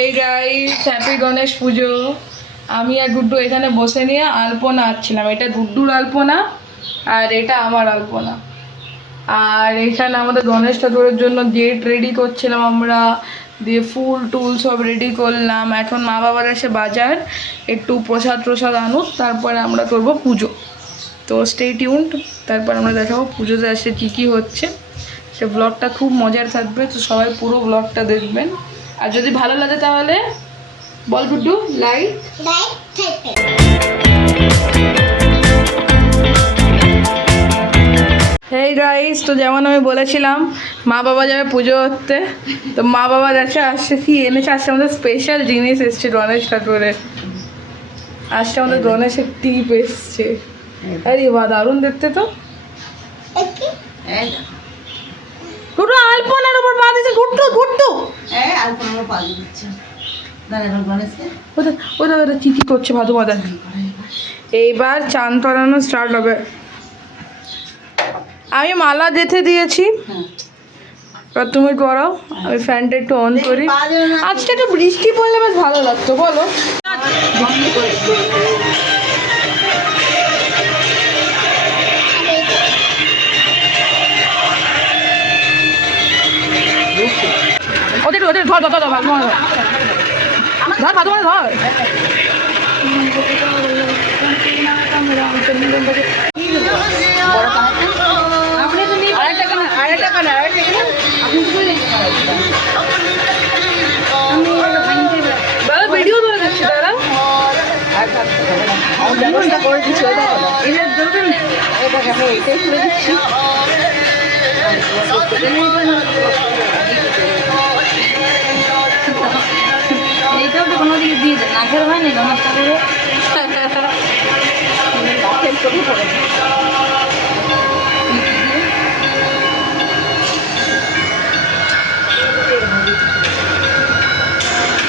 এই guys, happy Ganesh পুজো। আমি আর গুড্ডু এখানে বসে নিয়ে আলপনা আঁকছিলাম। এটা গুড্ডুর আলপনা আর এটা আমার আলপনা। আর এখানে আমাদের গণেশ ঠাকুরের জন্য গেট রেডি করছিলাম আমরা, দিয়ে ফুল টুল সব রেডি করলাম। এখন মা বাবার এসে বাজার একটু প্রসাদ আনুক, তারপরে আমরা করব পুজো। তো স্টে টিউনড, তারপর আমরা দেখাবো পুজোতে আসে কী কী হচ্ছে। সে ব্লগটা খুব মজার থাকবে, তো সবাই পুরো ব্লগটা দেখবেন। আর যদি ভালো লাগে তাহলে বল গুড্ডু, লাইক হেই গাইস, তো যেমন আমি বলেছিলাম মা বাবা যাবে পুজো করতে। তো মা বাবা আসছে কি এনেছে, আসছে আমাদের স্পেশাল জিনিস এসছে গণেশ ঠাকুরের। আসছে আমাদের গণেশের টিপ এসছে। আরে বাহ, দারুণ দেখতে তো। গুড্ডু আলপনার উপর পা দিচ্ছে। গুড্ডু গুড্ডু আলপনার উপর পা দিচ্ছে। ওটা চিঠি করছে ভাদু মাদান। এইবার চাঁদ পড়ানো স্টার্ট হবে। আমি মালা গেঁথে দিয়েছি, এবার তুমি করো। আমি ফ্যানটা একটু অন করি। আজকে একটু বৃষ্টি পড়লে বেশ ভালো লাগতো, বলো। ওদের ওদের ধর ধর ধর ধর ধর ভাদু মানে ধর। ভিডিও ধরে দিচ্ছি দাদা। ব্যবস্থা করে দিচ্ছি, এইটাই করে দিচ্ছি। এইটাও তো কোনো দিকে দিয়ে দেন, নাকের হয়নি গণেশ ঠাকুরে গাছের ছবি পড়ে।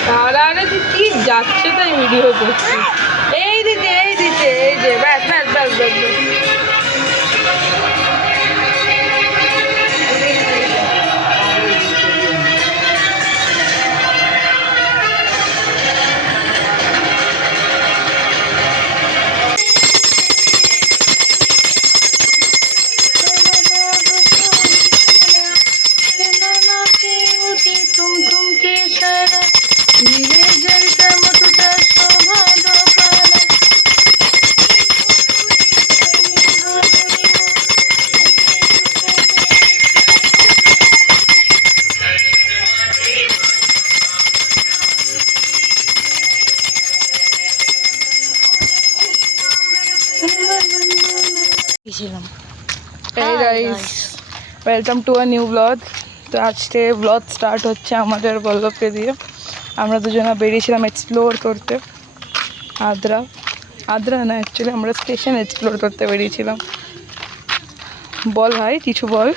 তারা কি যাচ্ছে তাই ভিডিও করছি। এই দিতে এই যে ব্যাস ব্যাস ব্যাস ব্যাস। Hey guys, welcome to a new vlog. তো আজকে ব্লগ স্টার্ট হচ্ছে আমাদের বল্লভকে দিয়ে। আমরা দুজনে বেরিয়েছিলাম এক্সপ্লোর করতে। আদ্রা না, অ্যাকচুয়ালি আমরা স্টেশন এক্সপ্লোর করতে বেরিয়েছিলাম। বল ভাই, কিছু বল।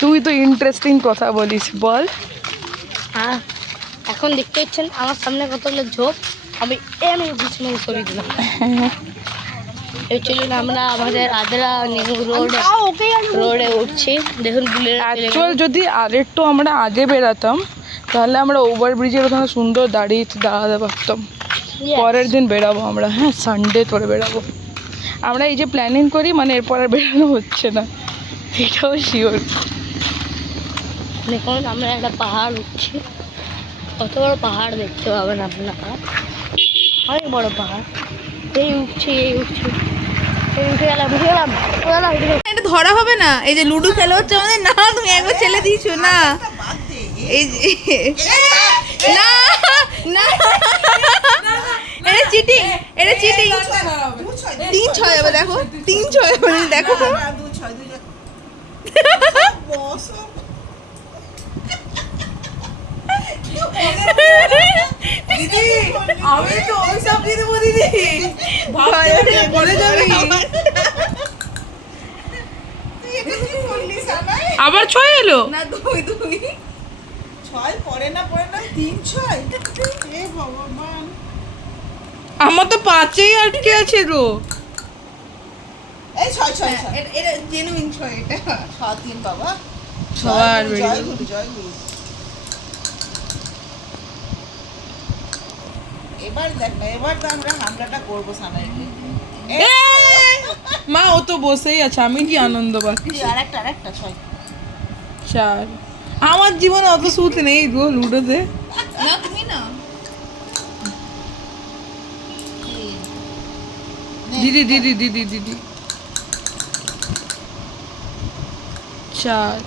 তুই তো ইন্টারেস্টিং কথা বলিস, বল। হ্যাঁ, এখন দেখতে পাচ্ছেন আমার সামনে কতগুলো ঝোপ, আমি পিছনে সরিয়ে দিলাম। চলুন আমরা আমাদের আদ্রা নিউ রোডে উঠছি। দেখুন অ্যাকচুয়াল যদি আরেকটু আমরা আগে বেরাতাম তাহলে আমরা ওভারব্রিজের ওখানে সুন্দর দাঁড়াতে পারতাম। পরের দিন বেরাবো আমরা, হ্যাঁ সানডে করে বেরাবো আমরা। এই যে প্ল্যানিং করি, মানে এরপর আর বেরানো হচ্ছে না, এটাও শিওর। দেখুন আমরা একটা পাহাড় উঠছি, কত বড় পাহাড় দেখতে পাবেন আপনারা, অনেক বড় পাহাড়। এই উঠছি এটা ধরা হবে না। এই যে লুডো খেলা হচ্ছে আমাদের, না তুমি একবার ছেলে দিয়েছো না। এই যে না না, এটা চিটিং, এটা চিটিং। 3-6 হবে, দেখো 3-6 হবে, দেখো। দিদি আমি তো অভিশাপ দিয়ে দেবো দিদি, বলে যাবি। আবার 6 এলো না, 2 6 পরে না 3-6। এ ভগবান, আমার তো 5-এই আটকে আছে গো। এই 6 এটা জেনুইন 6, এটা 7-3 বাবা। সবার জয় গুরু। এবার দেখ না, এবার তো আমরা হামলাটা করবো সানাইকে। মা ও তো বসেই আছে, আমি কি আনন্দ পাচ্ছি। আরেকটা 6। 4 আমার জীবনে অত সুখ নেই গো লুডোতে। না তুমি না দিদি দিদি দিদি দিদি 4